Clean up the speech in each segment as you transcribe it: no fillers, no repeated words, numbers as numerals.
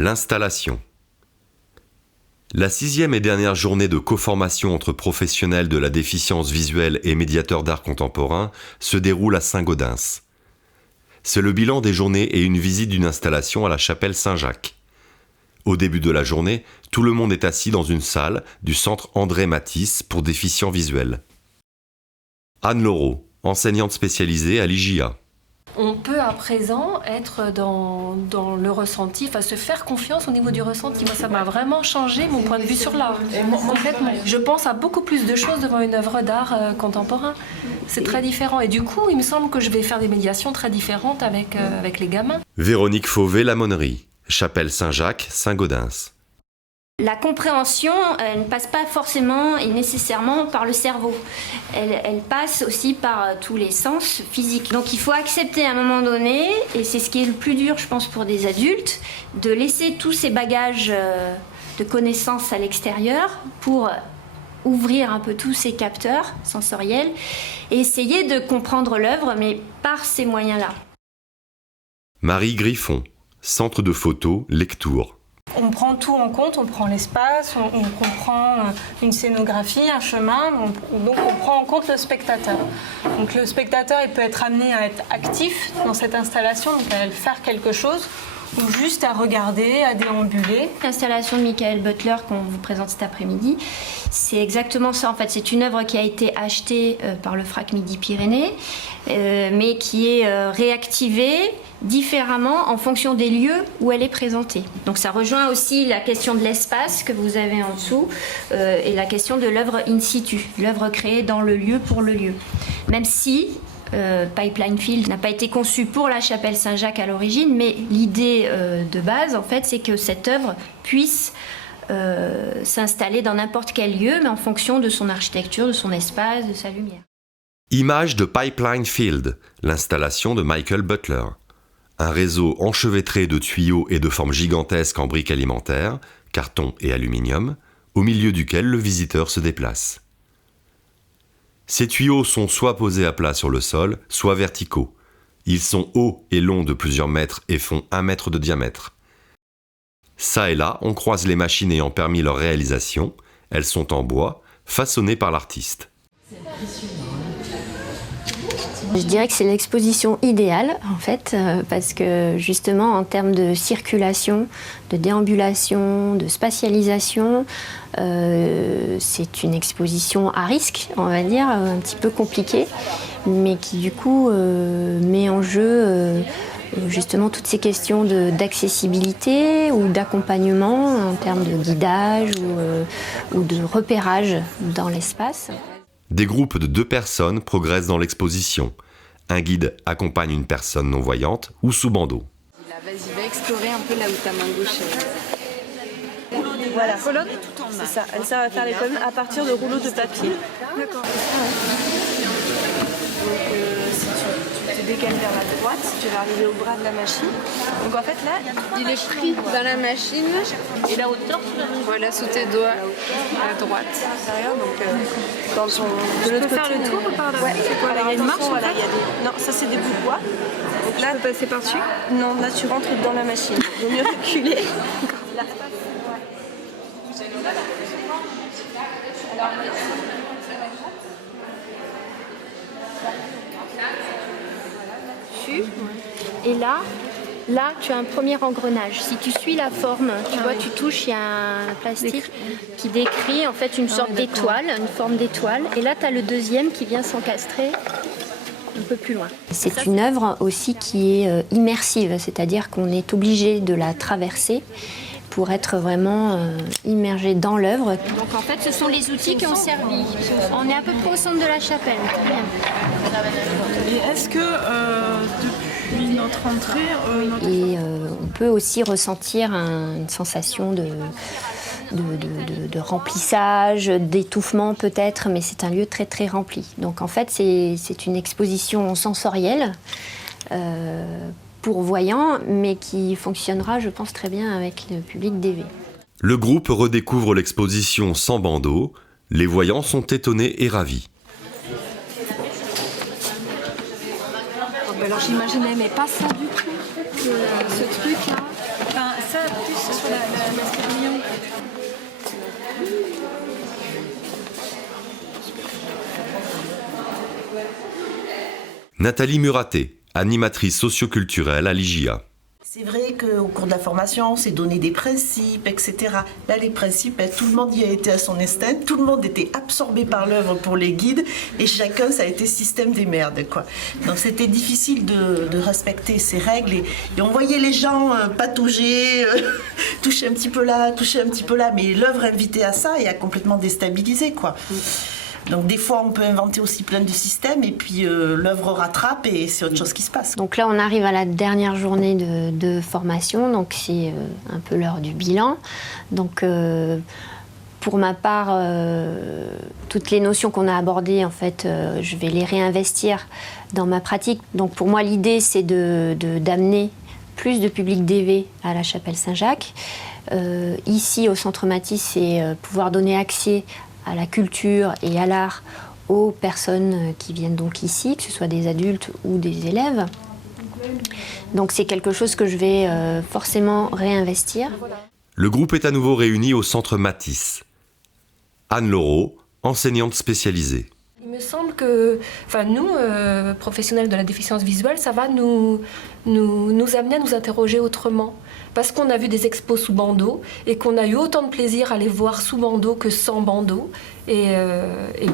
L'installation. La 6e et dernière journée de coformation entre professionnels de la déficience visuelle et médiateurs d'art contemporain se déroule à Saint-Gaudens. C'est le bilan des journées et une visite d'une installation à la chapelle Saint-Jacques. Au début de la journée, tout le monde est assis dans une salle du centre André Matisse pour déficients visuels. Anne Laureau, enseignante spécialisée à l'IJA. On peut à présent être dans le ressenti, se faire confiance au niveau du ressenti. Moi, ça m'a vraiment changé mon point de vue sur l'art, complètement. Je pense à beaucoup plus de choses devant une œuvre d'art contemporain. C'est très différent. Et du coup, il me semble que je vais faire des médiations très différentes avec les gamins. Véronique Fauvet-Lamonnerie, chapelle Saint-Jacques, Saint-Gaudens. La compréhension, elle ne passe pas forcément et nécessairement par le cerveau. Elle passe aussi par tous les sens physiques. Donc il faut accepter à un moment donné, et c'est ce qui est le plus dur, je pense, pour des adultes, de laisser tous ces bagages de connaissances à l'extérieur pour ouvrir un peu tous ces capteurs sensoriels et essayer de comprendre l'œuvre, mais par ces moyens-là. Marie Griffon, Centre de photo, Lectoure. On prend tout en compte, on prend l'espace, on comprend une scénographie, un chemin, donc on prend en compte le spectateur. Donc le spectateur, il peut être amené à être actif dans cette installation, donc à faire quelque chose, ou juste à regarder, à déambuler. L'installation de Michael Butler qu'on vous présente cet après-midi, c'est exactement ça en fait. C'est une œuvre qui a été achetée par le FRAC Midi-Pyrénées, mais qui est réactivée différemment en fonction des lieux où elle est présentée. Donc ça rejoint aussi la question de l'espace que vous avez en dessous et la question de l'œuvre in situ, l'œuvre créée dans le lieu pour le lieu. Même si Pipeline Field n'a pas été conçu pour la chapelle Saint-Jacques à l'origine, mais l'idée de base en fait c'est que cette œuvre puisse s'installer dans n'importe quel lieu, mais en fonction de son architecture, de son espace, de sa lumière. Image de Pipeline Field, l'installation de Michael Butler. Un réseau enchevêtré de tuyaux et de formes gigantesques en briques alimentaires, carton et aluminium, au milieu duquel le visiteur se déplace. Ces tuyaux sont soit posés à plat sur le sol, soit verticaux. Ils sont hauts et longs de plusieurs mètres et font 1 mètre de diamètre. Ça et là, on croise les machines ayant permis leur réalisation. Elles sont en bois, façonnées par l'artiste. Je dirais que c'est l'exposition idéale en fait, parce que justement en termes de circulation, de déambulation, de spatialisation, c'est une exposition à risque, on va dire, un petit peu compliquée, mais qui du coup met en jeu justement toutes ces questions d'accessibilité ou d'accompagnement en termes de guidage ou de repérage dans l'espace. Des groupes de 2 personnes progressent dans l'exposition. Un guide accompagne une personne non-voyante ou sous bandeau. Vas-y, va explorer un peu là où ta main gauche est. Voilà, colonne, c'est ça. Elle sert à faire les colonnes à partir de rouleaux de papier. D'accord. Si tu te décales vers la droite, tu vas arriver au bras de la machine. Donc en fait là, Il est pris dans la machine. et la hauteur, Voilà, sous tes doigts, à droite. à l'intérieur, donc dans son. Tu peux faire le tour ou pas là? Ouais. C'est quoi, là, il y a une marche en Voilà, fait? il y a des... Non, ça c'est des bouts de bois. Donc là, Tu peux passer par-dessus? non, là tu rentres dans la machine. Il vaut mieux reculer. Là. Et là, tu as un premier engrenage. Si tu suis la forme, tu vois, tu touches, il y a un plastique qui décrit en fait une sorte d'étoile, une forme d'étoile. Et là, tu as le deuxième qui vient s'encastrer un peu plus loin. C'est une œuvre aussi qui est immersive, c'est-à-dire qu'on est obligé de la traverser pour être vraiment immergé dans l'œuvre. Donc en fait, ce sont les outils qui ont servi. On est à peu près au centre de la chapelle. Et est-ce que depuis notre entrée... Et on peut aussi ressentir une sensation de remplissage, d'étouffement peut-être, mais c'est un lieu très très rempli. Donc en fait, c'est une exposition sensorielle pour voyants, mais qui fonctionnera, je pense, très bien avec le public DV. Le groupe redécouvre l'exposition sans bandeau. Les voyants sont étonnés et ravis. Alors j'imaginais, mais pas ça du tout, que ce truc-là. Enfin, ça, plus Nathalie Muraté, animatrice socioculturelle à l'IGIA. C'est vrai qu'au cours de la formation, on s'est donné des principes, etc. Là, les principes, tout le monde y a été à son instinct, tout le monde était absorbé par l'œuvre pour les guides, et chacun, ça a été système des merdes, quoi. Donc c'était difficile de respecter ces règles, et on voyait les gens patauger, toucher un petit peu là, mais l'œuvre invitait à ça et a complètement déstabilisé, quoi. Donc des fois, on peut inventer aussi plein de systèmes et puis l'œuvre rattrape et c'est autre chose qui se passe. Donc là, on arrive à la dernière journée de formation, donc c'est un peu l'heure du bilan. Donc pour ma part, toutes les notions qu'on a abordées, en fait, je vais les réinvestir dans ma pratique. Donc pour moi, l'idée, c'est d'amener plus de public DV à la Chapelle Saint-Jacques. Ici, au Centre Matisse, c'est pouvoir donner accès à la culture et à l'art aux personnes qui viennent donc ici, que ce soit des adultes ou des élèves. Donc c'est quelque chose que je vais forcément réinvestir. Le groupe est à nouveau réuni au Centre Matisse. Anne Laureau, enseignante spécialisée. Il me semble que nous, professionnels de la déficience visuelle, ça va nous amener à nous interroger autrement. Parce qu'on a vu des expos sous bandeau et qu'on a eu autant de plaisir à les voir sous bandeau que sans bandeau. Et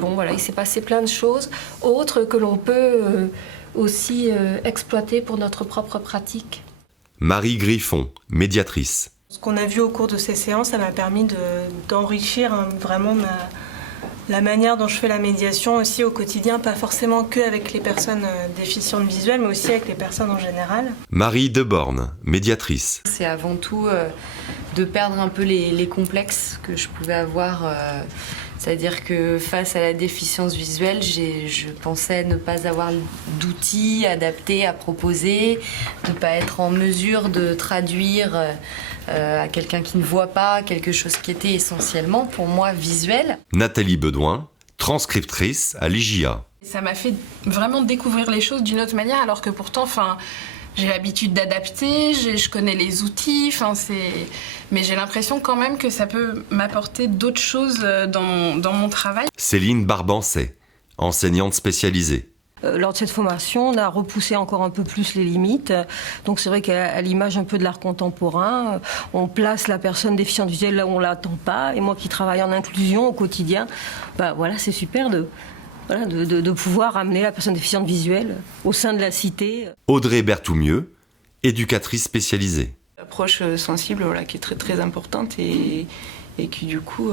bon, voilà, il s'est passé plein de choses autres que l'on peut aussi exploiter pour notre propre pratique. Marie Griffon, médiatrice. Ce qu'on a vu au cours de ces séances, ça m'a permis d'enrichir vraiment la manière dont je fais la médiation aussi au quotidien, pas forcément que avec les personnes déficientes visuelles, mais aussi avec les personnes en général. Marie Deborn, médiatrice. C'est avant tout de perdre un peu les complexes que je pouvais avoir. C'est-à-dire que face à la déficience visuelle, je pensais ne pas avoir d'outils adaptés à proposer, de ne pas être en mesure de traduire à quelqu'un qui ne voit pas quelque chose qui était essentiellement pour moi visuel. Nathalie Bedouin, transcriptrice à l'IGIA. Ça m'a fait vraiment découvrir les choses d'une autre manière, alors que pourtant, j'ai l'habitude d'adapter, je connais les outils, mais j'ai l'impression quand même que ça peut m'apporter d'autres choses dans mon travail. Céline Barbancet, enseignante spécialisée. Lors de cette formation, on a repoussé encore un peu plus les limites. Donc c'est vrai qu'à l'image un peu de l'art contemporain, on place la personne déficiente visuelle là où on ne l'attend pas. Et moi qui travaille en inclusion au quotidien, c'est super de pouvoir amener la personne déficiente visuelle au sein de la cité. Audrey Berthoumieux, éducatrice spécialisée. Approche sensible qui est très très importante et qui du coup,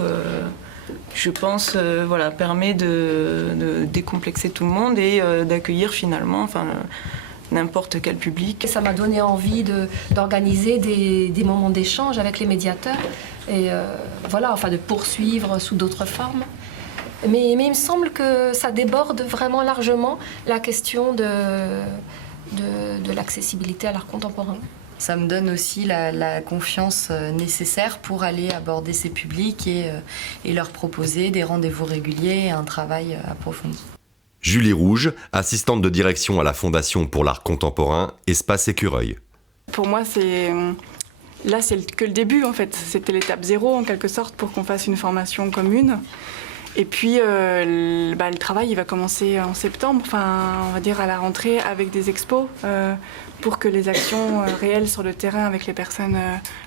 je pense, permet de décomplexer tout le monde et d'accueillir finalement n'importe quel public. Ça m'a donné envie d'organiser des moments d'échange avec les médiateurs et de poursuivre sous d'autres formes. Mais il me semble que ça déborde vraiment largement la question de l'accessibilité à l'art contemporain. Ça me donne aussi la confiance nécessaire pour aller aborder ces publics et leur proposer des rendez-vous réguliers et un travail approfondi. Julie Rouge, assistante de direction à la Fondation pour l'art contemporain, Espace Écureuil. Pour moi, c'est que le début en fait. C'était l'étape 0 en quelque sorte pour qu'on fasse une formation commune. Et puis le travail il va commencer en septembre, on va dire à la rentrée avec des expos pour que les actions réelles sur le terrain avec les personnes,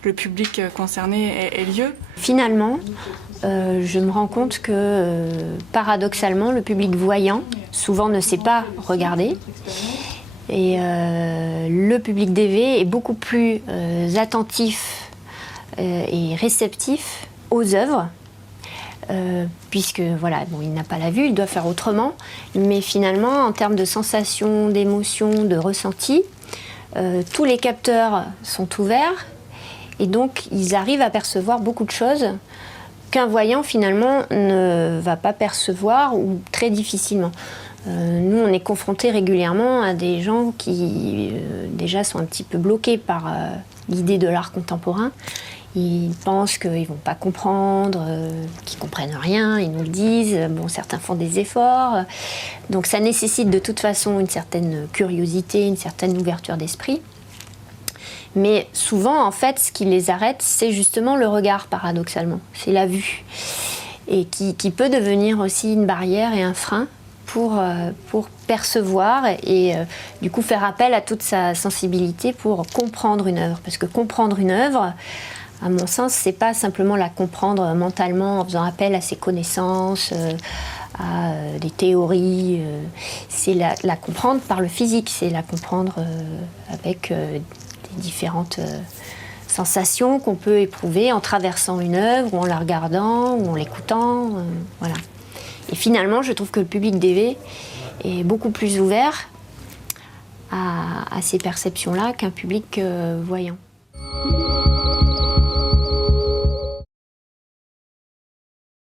le public concerné aient lieu. Finalement, je me rends compte que paradoxalement, le public voyant souvent ne sait pas regarder. Et le public DV est beaucoup plus attentif et réceptif aux œuvres. Puisque il n'a pas la vue, il doit faire autrement, mais finalement en termes de sensations, d'émotions, de ressentis, tous les capteurs sont ouverts et donc ils arrivent à percevoir beaucoup de choses qu'un voyant finalement ne va pas percevoir ou très difficilement. Nous on est confrontés régulièrement à des gens qui déjà sont un petit peu bloqués par l'idée de l'art contemporain. Ils pensent qu'ils ne vont pas comprendre, qu'ils ne comprennent rien, ils nous le disent. Certains font des efforts. Donc ça nécessite de toute façon une certaine curiosité, une certaine ouverture d'esprit. Mais souvent, en fait, ce qui les arrête, c'est justement le regard, paradoxalement. C'est la vue. Et qui peut devenir aussi une barrière et un frein pour percevoir et du coup faire appel à toute sa sensibilité pour comprendre une œuvre. Parce que comprendre une œuvre, à mon sens, c'est pas simplement la comprendre mentalement en faisant appel à ses connaissances, à des théories. C'est la comprendre par le physique, c'est la comprendre avec des différentes sensations qu'on peut éprouver en traversant une œuvre, ou en la regardant, ou en l'écoutant. Voilà. Et finalement, je trouve que le public DV est beaucoup plus ouvert à ces perceptions-là qu'un public voyant.